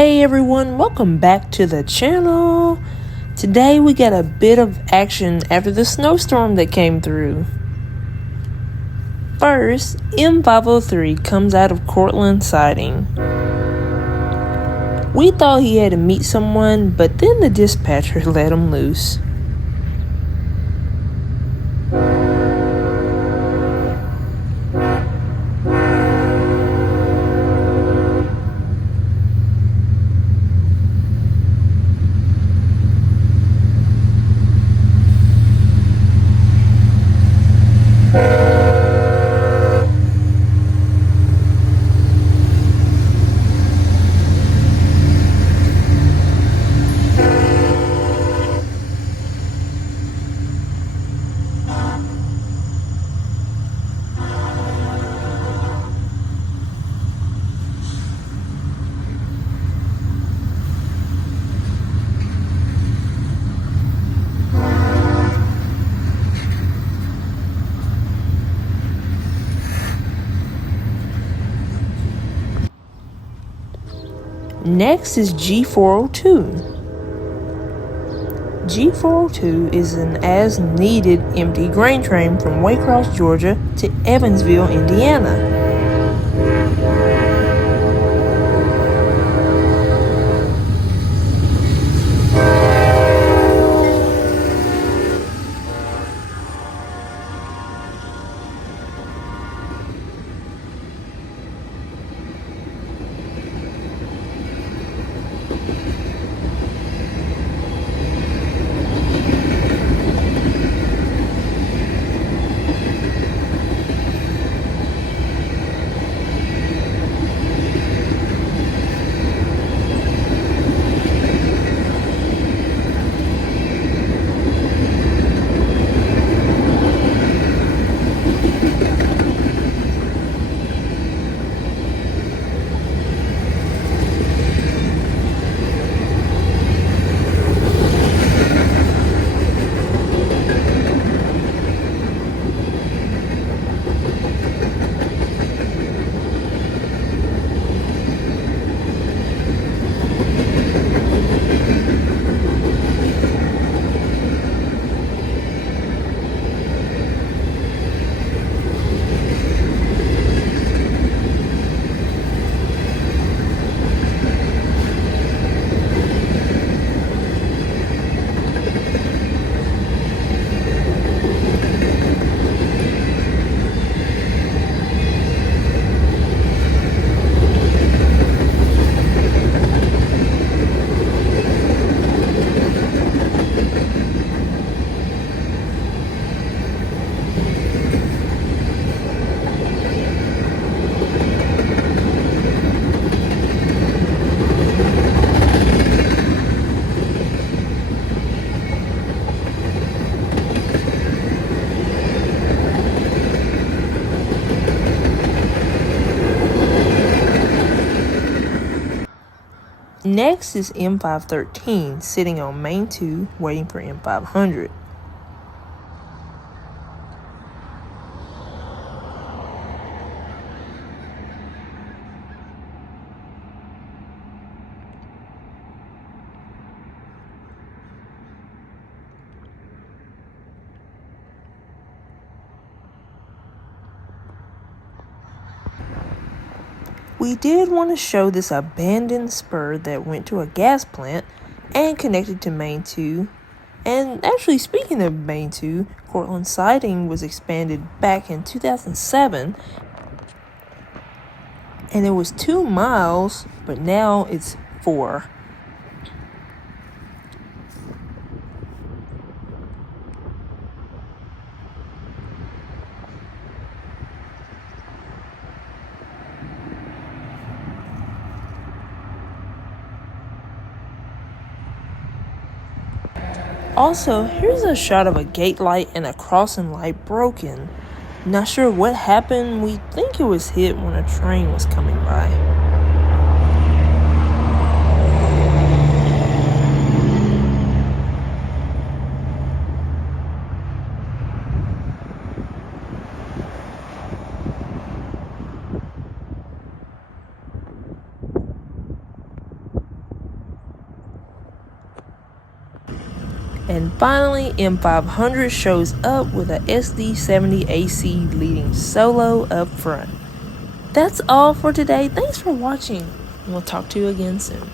Hey everyone, welcome back to the channel. Today we got a bit of action after the snowstorm that came through. First, M503 comes out of Cortland siding. We thought he had to meet someone, but then the dispatcher let him loose. Next is G402. G402 is an as-needed empty grain train from Waycross, Georgia to Evansville, Indiana. Next is M513 sitting on Main 2 waiting for M500. We did want to show this abandoned spur that went to a gas plant and connected to Main 2. And actually, speaking of Main 2, Cortland siding was expanded back in 2007. And it was 2 miles, but now it's 4. Also, here's a shot of a gate light and a crossing light broken. Not sure what happened. We think it was hit when a train was coming by. And finally, M500 shows up with a SD70 AC leading solo up front. That's all for today. Thanks for watching, and we'll talk to you again soon.